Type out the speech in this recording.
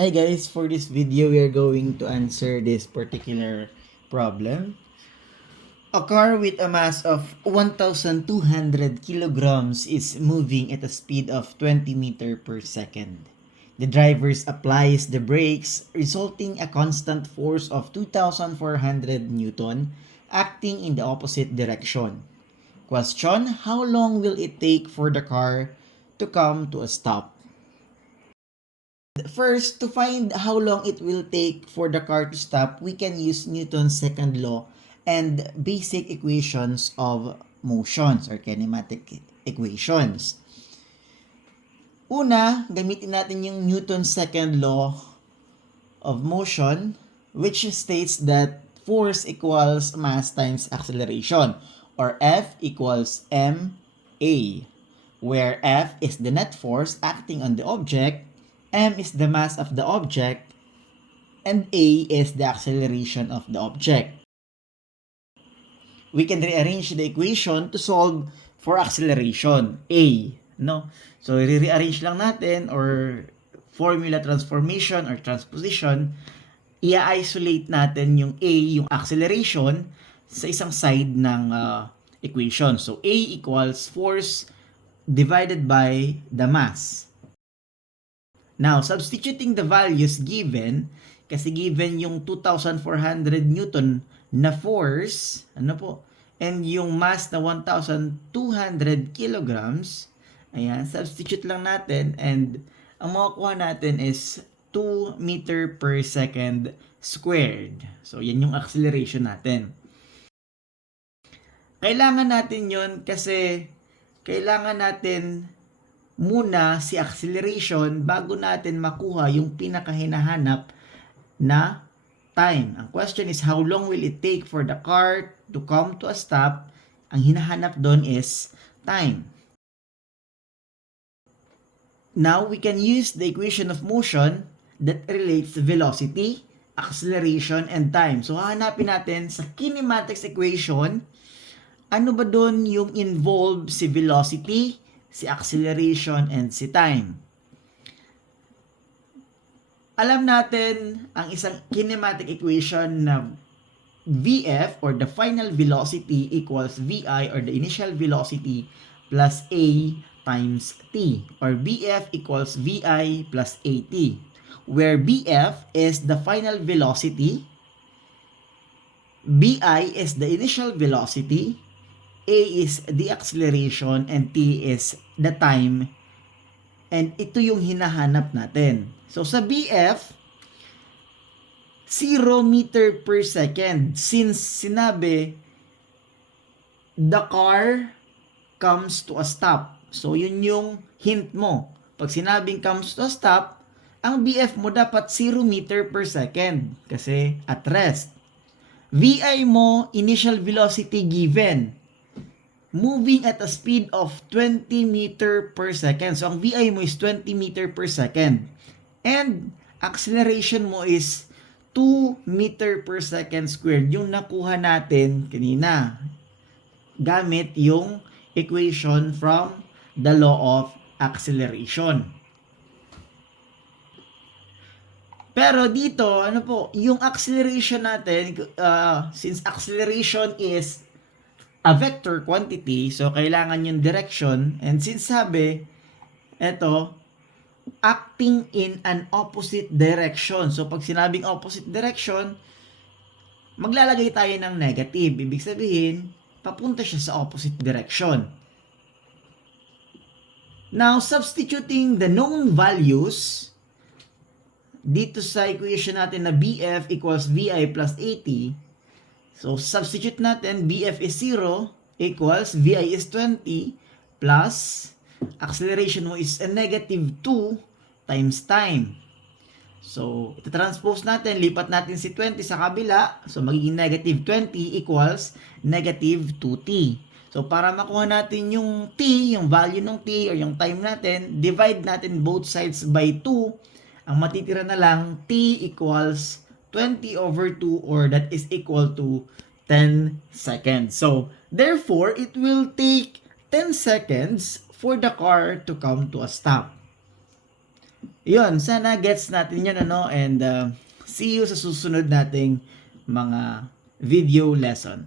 Hi guys, for this video we are going to answer this particular problem. A car with a mass of 1,200 kilograms is moving at a speed of 20 meter per second. The driver applies the brakes, resulting a constant force of 2,400 Newton acting in the opposite direction. Question: how long will it take for the car to come to a stop? First, to find how long it will take for the car to stop, we can use Newton's second law and basic equations of motions or kinematic equations. Una, gamitin natin yung Newton's second law of motion, which states that force equals mass times acceleration, or F equals ma, where F is the net force acting on the object, m is the mass of the object, and a is the acceleration of the object. We can rearrange the equation to solve for acceleration, a. No? So, rearrange lang natin or formula transformation or transposition, i-isolate natin yung a, yung acceleration, sa isang side ng equation. So, a equals force divided by the mass. Now, substituting the values given, kasi given yung 2,400 Newton na force, and yung mass na 1,200 kilograms, ayan, substitute lang natin, and ang makukuha natin is 2 meter per second squared. So, yan yung acceleration natin. Kailangan natin yon kasi kailangan natin muna si acceleration bago natin makuha yung pinakahinahanap na time. Ang question is, how long will it take for the car to come to a stop? Ang hinahanap doon is time. Now, we can use the equation of motion that relates velocity, acceleration, and time. So, hahanapin natin sa kinematics equation, ano ba doon yung involved si velocity, si acceleration, and si time. Alam natin ang isang kinematic equation na VF or the final velocity equals VI or the initial velocity plus A times T, or BF equals VI plus AT, where BF is the final velocity, BI is the initial velocity, A is the acceleration, and T is the time. And ito yung hinahanap natin. So sa BF, 0 meter per second. Since sinabi, the car comes to a stop. So yun yung hint mo. Pag sinabing comes to a stop, ang BF mo dapat 0 meter per second. Kasi at rest. VI mo, initial velocity given, moving at a speed of 20 meter per second. So, ang VI mo is 20 meter per second. And, acceleration mo is 2 meter per second squared. Yung nakuha natin kanina, gamit yung equation from the law of acceleration. Pero dito, yung acceleration natin, since acceleration is a vector quantity, so kailangan yung direction, and since sabi, eto, acting in an opposite direction. So pag sinabing opposite direction, maglalagay tayo ng negative. Ibig sabihin, papunta siya sa opposite direction. Now, substituting the known values dito sa equation natin na BF equals VI plus AT, so, substitute natin, BF is 0 equals VI is 20 plus acceleration mo is a negative 2 times time. So, ito-transpose natin, lipat natin si 20 sa kabila. So, magiging negative 20 equals negative 2t. So, para makuha natin yung t, yung value ng t or yung time natin, divide natin both sides by 2. Ang matitira na lang, t equals 20 over 2, or that is equal to 10 seconds. So, therefore, it will take 10 seconds for the car to come to a stop. Yun, sana gets natin yun, ano, and see you sa susunod nating mga video lesson.